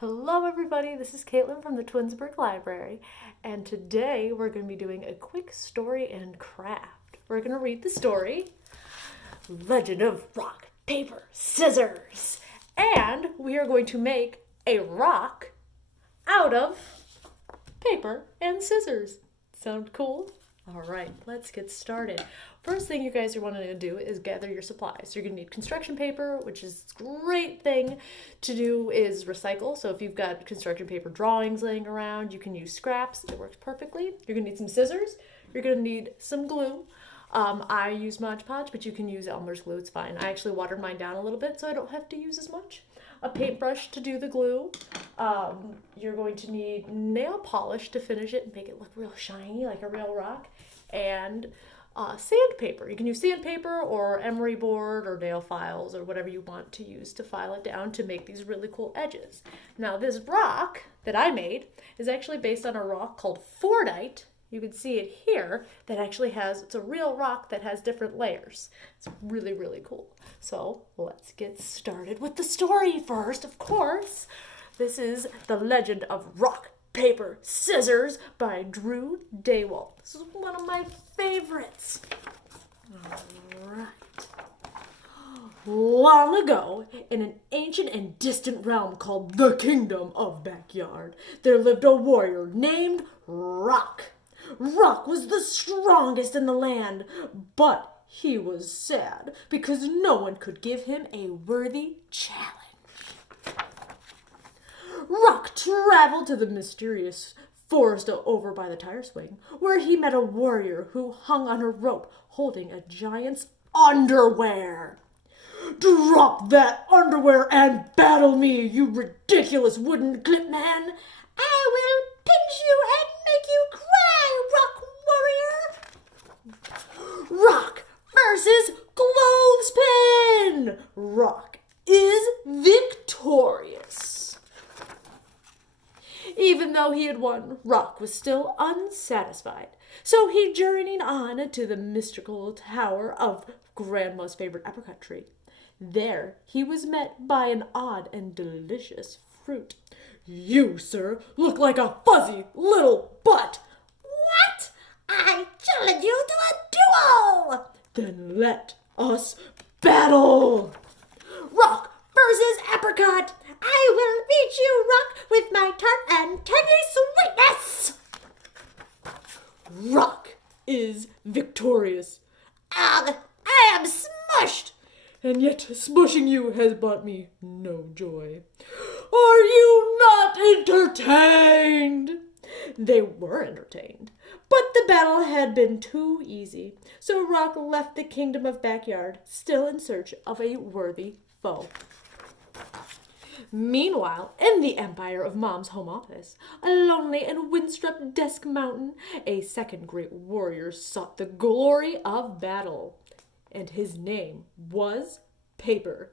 Hello everybody, this is Caitlin from the Twinsburg Library, and today we're going to be doing a quick story and craft. We're going to read the story, Legend of Rock, Paper, Scissors, and we are going to make a rock out of paper and scissors. Sound cool? All right, let's get started. First thing you guys are wanting to do is gather your supplies. You're gonna need construction paper, which is a great thing to do is recycle. So if you've got construction paper drawings laying around, you can use scraps. It works perfectly. You're gonna need some scissors. You're gonna need some glue. I use Mod Podge, but you can use Elmer's glue. It's fine. I actually watered mine down a little bit so I don't have to use as much. A paintbrush to do the glue. You're going to need nail polish to finish it and make it look real shiny like a real rock. And sandpaper. You can use sandpaper or emery board or nail files or whatever you want to use to file it down to make these really cool edges. Now this rock that I made is actually based on a rock called Fordite. You can see it here that actually it's a real rock that has different layers. It's really, really cool. So let's get started with the story first, of course. This is The Legend of Rock, Paper, Scissors by Drew Daywalt. This is one of my favorites. All right. Long ago, in an ancient and distant realm called the Kingdom of Backyard, there lived a warrior named Rock. Rock was the strongest in the land, but he was sad because no one could give him a worthy challenge. Rock traveled to the mysterious forest over by the tire swing, where he met a warrior who hung on a rope holding a giant's underwear. "Drop that underwear and battle me, you ridiculous wooden clip man! I will pinch you and make you cry, Rock Warrior!" Rock versus Clothespin! Rock is victorious. Even though he had won, Rock was still unsatisfied. So he journeyed on to the mystical tower of Grandma's favorite apricot tree. There he was met by an odd and delicious fruit. "You, sir, look like a fuzzy little butt." "What? I challenge you to a duel!" "Then let us battle." Rock versus apricot. "I will beat you, Rock, with my tart and tangy sweetness." Rock is victorious. "Ugh, I am smushed." "And yet smushing you has brought me no joy. Are you not entertained?" They were entertained, but the battle had been too easy, so Rock left the Kingdom of Backyard, still in search of a worthy foe. Meanwhile, in the empire of Mom's home office, a lonely and windswept desk mountain, a second great warrior sought the glory of battle. And his name was Paper.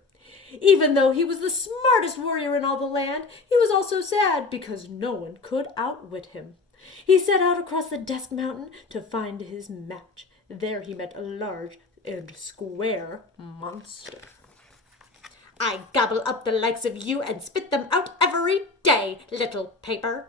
Even though he was the smartest warrior in all the land, he was also sad because no one could outwit him. He set out across the desk mountain to find his match. There he met a large and square monster. "I gobble up the likes of you and spit them out every day, little Paper."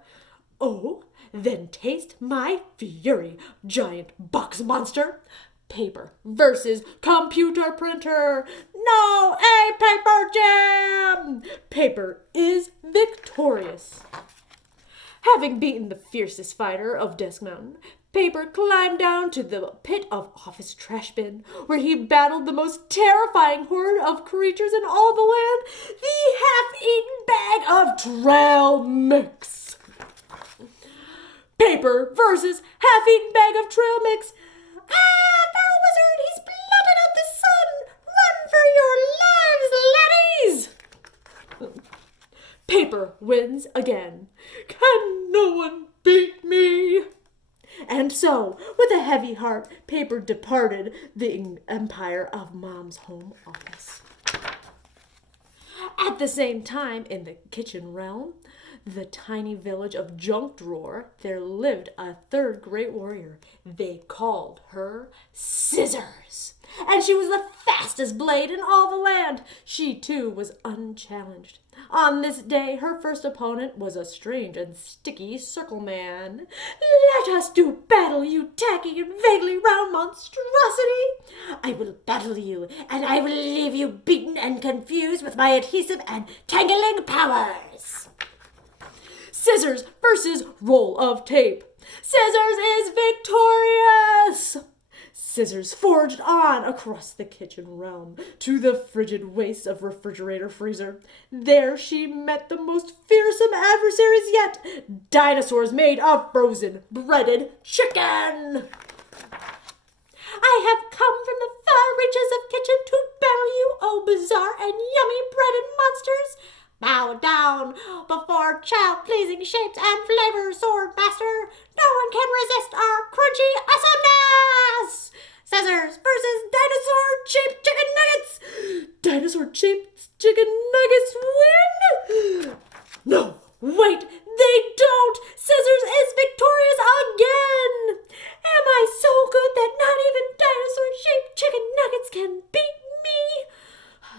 "Oh, then taste my fury, giant box monster." Paper versus computer printer. "No, a paper jam!" Paper is victorious. Having beaten the fiercest fighter of Desk Mountain, Paper climbed down to the pit of office trash bin, where he battled the most terrifying horde of creatures in all the land, the half-eaten bag of trail mix. Paper versus half-eaten bag of trail mix. "Ah, foul wizard, he's blotted out the sun! Run for your lives, laddies!" Paper wins again. "Can no one beat me?" And so, with a heavy heart, Paper departed the empire of Mom's home office. At the same time, in the kitchen realm, the tiny village of Junk Drawer, there lived a third great warrior. They called her Scissors. And she was the fastest blade in all the land. She, too, was unchallenged. On this day, her first opponent was a strange and sticky circle man. Let us do battle, you tacky and vaguely round monstrosity. I will battle you, and I will leave you beaten and confused with my adhesive and tangling powers. Scissors versus roll of tape. Scissors is victorious! Scissors forged on across the kitchen realm to the frigid wastes of refrigerator freezer. There she met the most fearsome adversaries yet, dinosaurs made of frozen breaded chicken. I have come from the far reaches of kitchen to battle you, oh bizarre and yummy breaded monsters. Bow down before child-pleasing shapes and flavors, sword master. No one can resist our crunchy awesomeness. Scissors versus dinosaur-shaped chicken nuggets. Dinosaur-shaped chicken nuggets win? No, wait, they don't. Scissors is victorious again. Am I so good that not even dinosaur-shaped chicken nuggets can beat me?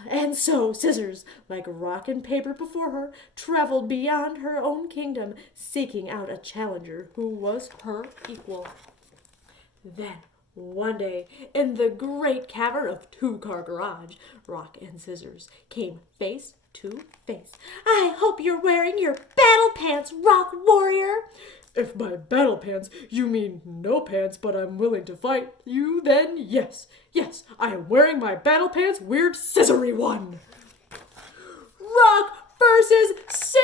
And so Scissors, like rock and paper before her, traveled beyond her own kingdom, seeking out a challenger who was her equal. Then, one day, in the great cavern of Two-Car Garage, Rock and Scissors came face to face. I hope you're wearing your battle pants, Rock Warrior. If by battle pants you mean no pants, but I'm willing to fight you, then yes, I am wearing my battle pants, weird scissory one. Rock versus Scissors!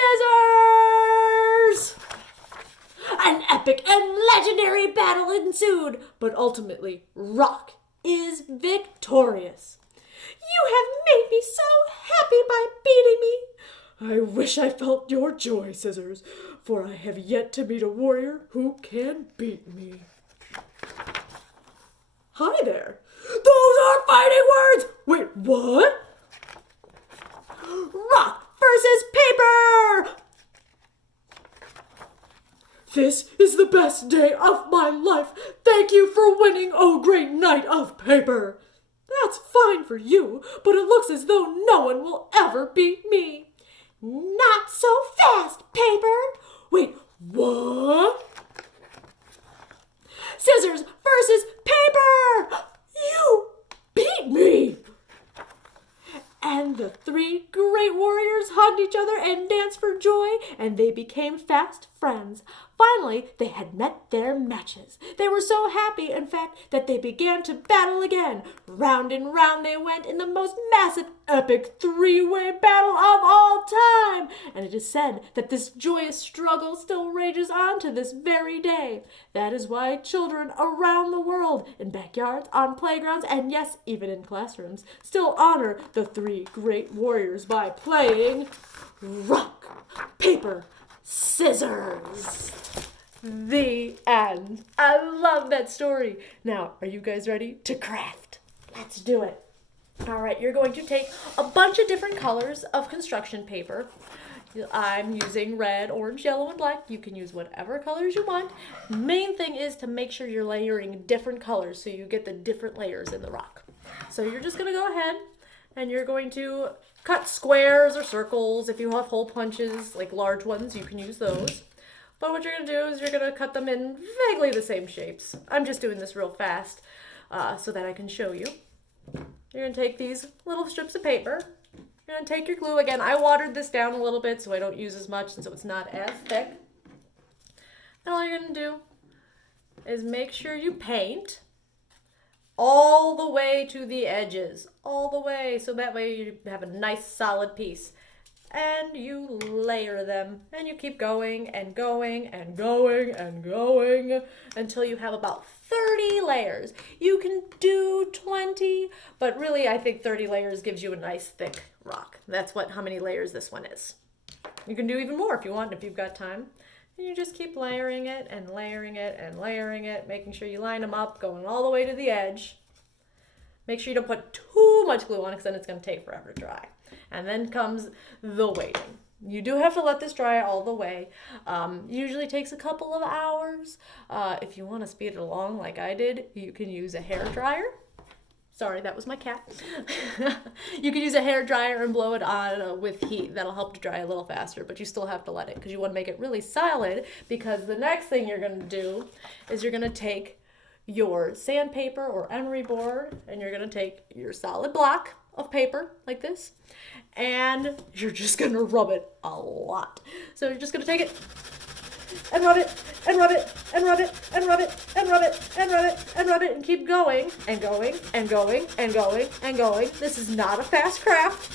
An epic and legendary battle ensued, but ultimately Rock is victorious. You have made me so happy by beating me. I wish I felt your joy, Scissors, for I have yet to meet a warrior who can beat me. Hi there. Those are fighting words! Wait, what? Rock versus paper! This is the best day of my life. Thank you for winning, oh great knight of paper. That's fine for you, but it looks as though no one will ever beat me. Not so fast, paper. Wait, what? Scissors versus paper! You beat me! And the three great warriors hugged each other and danced for joy, and they became fast friends. Finally, they had met their matches. They were so happy, in fact, that they began to battle again. Round and round they went in the most massive, epic three-way battle of all time. And it is said that this joyous struggle still rages on to this very day. That is why children around the world, in backyards, on playgrounds, and yes, even in classrooms, still honor the three great warriors by playing rock, paper, scissors. The end. I love that story. Now, are you guys ready to craft? Let's do it. All right, you're going to take a bunch of different colors of construction paper. I'm using red, orange, yellow, and black. You can use whatever colors you want. Main thing is to make sure you're layering different colors so you get the different layers in the rock. So you're just going to go ahead and you're going to cut squares or circles. If you have hole punches, like large ones, you can use those. But what you're going to do is you're going to cut them in vaguely the same shapes. I'm just doing this real fast so that I can show you. You're going to take these little strips of paper. You're going to take your glue. Again, I watered this down a little bit so I don't use as much and so it's not as thick. And all you're going to do is make sure you paint all the way to the edges. All the way, so that way you have a nice solid piece. And you layer them, and you keep going and going and going and going until you have about 30 layers. You can do 20, but really I think 30 layers gives you a nice thick rock. That's how many layers this one is. You can do even more if you want, if you've got time. And you just keep layering it and layering it and layering it, making sure you line them up, going all the way to the edge. Make sure you don't put too much glue on it because then it's going to take forever to dry. And then comes the waiting. You do have to let this dry all the way. Usually takes a couple of hours. If you want to speed it along like I did, you can use a hair dryer. Sorry, that was my cat. You can use a hair dryer and blow it on with heat. That'll help to dry a little faster, but you still have to let it because you want to make it really solid, because the next thing you're going to do is you're going to take your sandpaper or emery board and you're going to take your solid block of paper like this, and you're just going to rub it a lot. So you're just going to take it and rub it, and rub it, and rub it, and rub it, and rub it, and rub it, and rub it, and keep going, and going, and going, and going, and going. This is not a fast craft.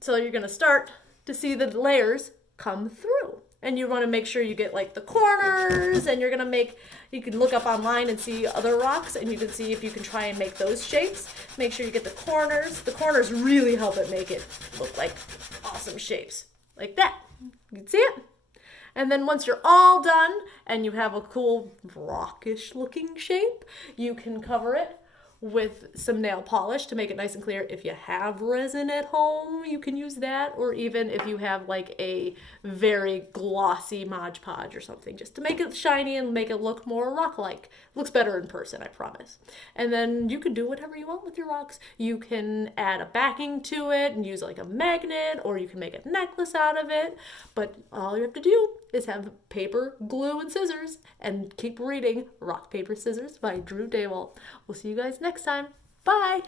So you're gonna start to see the layers come through. And you wanna make sure you get like the corners, and you can look up online and see other rocks, and you can see if you can try and make those shapes. Make sure you get the corners. The corners really help it make it look like awesome shapes, like that. You can see it. And then once you're all done and you have a cool rockish looking shape, you can cover it with some nail polish to make it nice and clear. If you have resin at home, you can use that, or even if you have like a very glossy Mod Podge or something, just to make it shiny and make it look more rock-like. Looks better in person, I promise. And then you can do whatever you want with your rocks. You can add a backing to it and use like a magnet, or you can make a necklace out of it. But all you have to do is have paper, glue, and scissors, and keep reading Rock, Paper, Scissors by Drew Daywalt. We'll see you guys next time. Bye!